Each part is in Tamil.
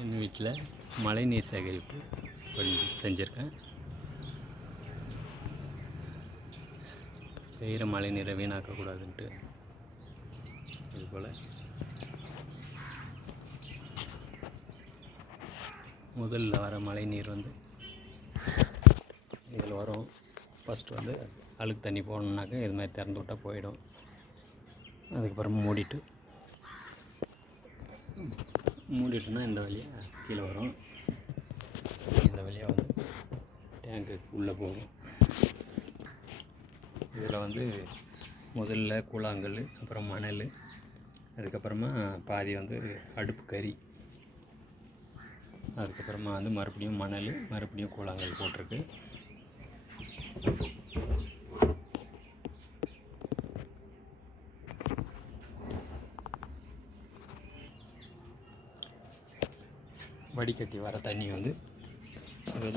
எங்கள் வீட்டில் மழைநீர் சேகரிப்பு செஞ்சுருக்கேன். பெய்கிற மழை நீரை வீணாக்கக்கூடாதுன்ட்டு இதுபோல் முதல்ல வர மழை நீர் இதில் வரும். ஃபஸ்ட்டு அழுக்கு தண்ணி போகணுன்னாக்கா இது மாதிரி திறந்து விட்டால் போயிடும். அதுக்கப்புறமா மூடிட்டுனா இந்த வழியாக கீழே வரும். இந்த வழியாக டேங்க்கு உள்ளே போகும். இதில் முதல்ல கூழாங்கல், அப்புறம் மணல், அதுக்கப்புறமா பாதி அடுப்பு கறி, அதுக்கப்புறமா மறுபடியும் மணல், மறுபடியும் கூழாங்கல் போட்டிருக்கு. வடிகட்டி வர தண்ணி இது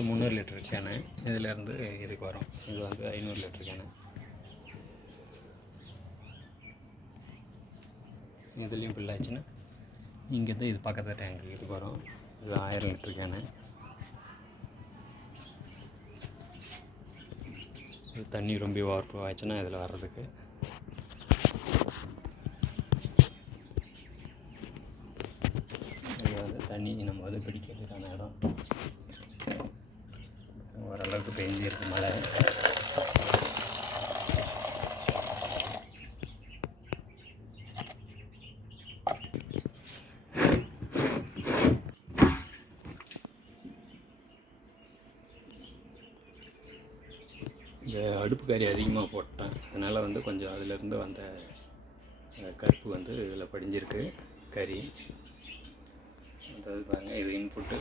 300 லிட்டர் கேனு. இதிலேருந்து இதுக்கு வரும். இது 500 லிட்டர் கேனு. இதுலேயும் ஃபில் ஆச்சுன்னா இங்கேருந்து இது பக்கத்து டேங்க்கு இதுக்கு வரும். இது 1000 லிட்டர் கேனு. இது தண்ணி ரொம்ப ஓவர்ஃப்ளோ ஆச்சுன்னா இதில் வர்றதுக்கு. இது தண்ணி நம்ம பிடிக்கிறதுக்கான இடம். ஓரளவுக்கு பெஞ்சிருக்கு மழை. இந்த அடுப்பு கறி அதிகமாக போட்டேன். அதனால் கொஞ்சம் அதிலேருந்து வந்த கருப்பு இதில் படிஞ்சிருக்கு கறி. அதாவது பாருங்கள், இது இன்புட்டு,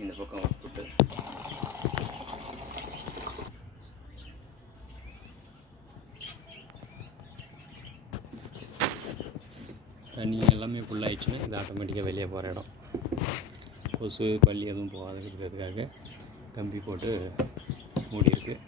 இந்த பக்கம் அவுட்புட்டு. தண்ணி எல்லாமே ஃபுல்லாகிடுச்சுன்னா இது ஆட்டோமேட்டிக்காக வெளியே போகிற இடம். கொசு பல்லி எதுவும் போகாத இருக்கிறதுக்காக கம்பி போட்டு மூடி இருக்குது.